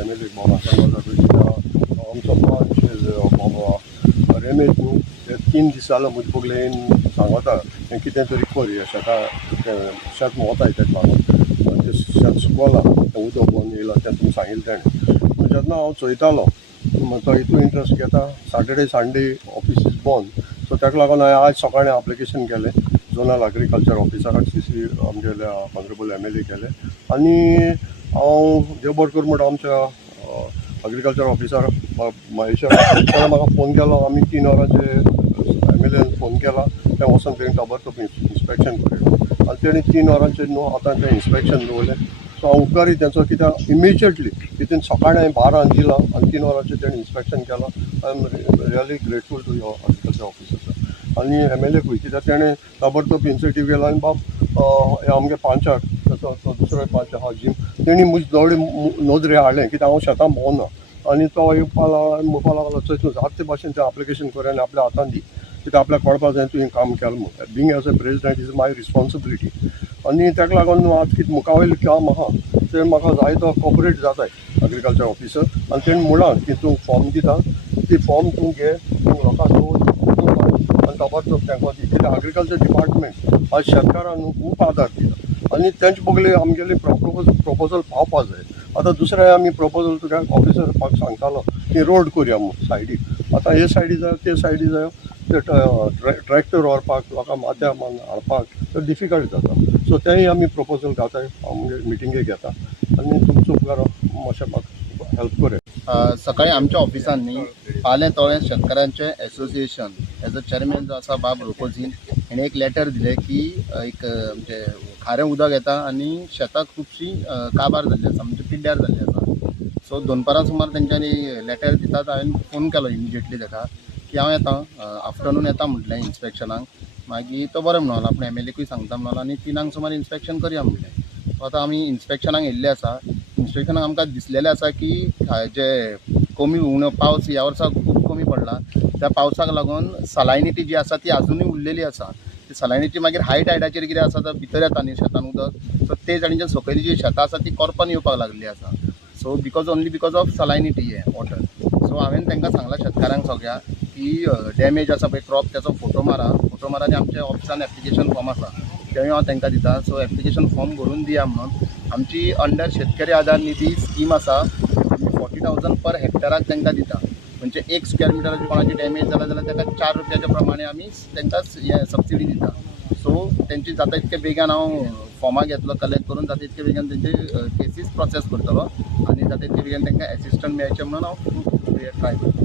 MLA बाबा सांगता आमचो पंच बाबा रमेश न्हू ते 3 दीस जालो म्हजे बगलेन सांगता हें कितें तरी कर हें शेत वताय तें लागून तें शेत सुकवलां तें उदक बंद येयलां तें तुमी सांगिल्लें तेणें जेन्ना हांव चोयतालो तो हितून इंट्रस्ट घेता सॅटर्डे संडे ऑफीस इज बंद सो ताका लागून हांवें आज सकाळीं एप्लिकेशन केलें झोनल एग्रीकल्चर ऑफिसराक CC आमगेल्या ऑनरेबल MLA केलें आनी हांव देव बरें करूं म्हणटा आमच्या एग्रीकल्चर ऑफिसर महेश्वर ताणें म्हाका फोन केलो आमी 3 वरांचे MLAन फोन केला तें वचून तेणें ताबडतोब इन्स्पेक्शन करें आनी तेणें 3 वरांचेर न्हू आतां तें इन्स्पेक्शन दवरलें सो हांव उपकारी तेंचो कित्याक इमिजिएटली विथीन सकाळीं हांवें 12 दिलां आनी 3 वरांचेर तेणें इन्स्पेक्शन केलां I am really grateful to your agriculture officer आनी MLA पळय कित्याक तेणें ताबडतोब इनिशिएटीव केलो आनी बाब आमगे पांचाक तो दुसरो पंच आहा जीम तेणी म्हजे जवळ नोंदरे हाडलें कित्याक हांव शेतां भोंवना आनी तो येवपा लागलो म्हणपा लागलो चोय तूं जाता ते भाशेन तें एप्लिकेशन कर आनी आपल्या हातान दी कित्याक आपल्याक कळपा जाय तुवें काम केलें म्हणून being as a president is my responsibility आनी ताका लागून आज कितें मुखा वयलें काम आहा तें म्हाका जाय तो कॉपरेट जाताय एग्रीकल्चर ऑफिसर आनी तेणें म्हणलां की तूं फॉर्म दिता ती फॉर्म तूं घे तूं लोकांक दवर आनी ताबडतोब तांकां दी कित्याक एग्रीकल्चर डिपार्टमेंट आज शेतकारांक खूब आदार दिता आनी तेंचे बगले आमगेले प्रपोजल पावपा जाय आतां दुसरें आमी प्रपोजल तुका ऑफिसर पाक सांगतालो की रोड करया म्हणून सायडीक आतां हे सायडी जायो ते सायडी जायो ते ट्रॅक्टर व्हरपाक लोकांक माथ्या हाडपाक ते डिफिकल्ट जाता सो तेंय आमी प्रपोजल घाताय आमगे मिटिंगेक घेता आनी तुमचो उपकार मातशें म्हाका हेल्प करे सकाळीं आमच्या ऑफिसान न्ही पालें तोळें शेतकाऱ्यांचें एसोसिएशन एज अ चेअरमॅन जो आसा बाब रोकोजीन हेणें एक लेटर दिलें की एक म्हणजे खारें उदक येता आनी शेताक खुबशी काबार जाल्ली आसा म्हणजे पिड्ड्यार जाल्ली आसा सो 2 सुमार तेंच्यांनी लेटर दितात हांवें फोन केलो इमिजिएटली ताका की हांव येता आफ्टरनून येता म्हटलें इन्स्पेक्शनाक मागीर तो बरें म्हणून आपल्या MLAकूय सांगता म्हणून आनी 3 सुमार इन्स्पेक्शन करया म्हणलें सो आतां आमी इन्स्पेक्शनाक येयल्ले आसा इन्स्पेक्शनाक आमकां दिसलेलें आसा की जे कमी उणो पावस ह्या वर्सा खूब कमी पडला त्या पावसाक लागून सलायनिटी जी आसा ती आजुनूय उरलेली आसा ती सलायनिटी मागीर हाय टायडाचेर कितें आसा तर भितर येता न्ही शेतान उदक सो ते जाणीच्या सकयली जी शेतां आसा ती करपान येवपाक लागली आसा सो बिकॉज ऑफ सलायनिटी हे वॉटर सो हांवें तांकां सांगलां शेतकाऱ्यांक सगळ्या की डॅमेज आसा पळय क्रॉप त्याचो फोटो मारा आनी आमच्या ऑफिसान एप्लिकेशन फॉर्म आसा तेंय हांव तांकां दिता सो एप्लिकेशन फॉर्म भरून दिया म्हणून आमची अंडर शेतकरी आधार निधी स्कीम आसा 40,000 पर हेक्टराक तांकां दिता म्हणजे 1 स्क्वेअर मिटराची कोणाची डॅमेज जाला जाल्यार ताका 4 रुपयाच्या प्रमाणे आमी तांकां हे सबसिडी दिता सो तेंची जाता इतके बेगीन हांव फॉर्मां घेतलो कलेक्ट करून जाता इतके बेगीन तेंचे केसीस प्रोसेस करतलो आनी जाता इतके बेगीन तांकां एसिस्टंट मेळचें म्हणून हांव ट्राय करता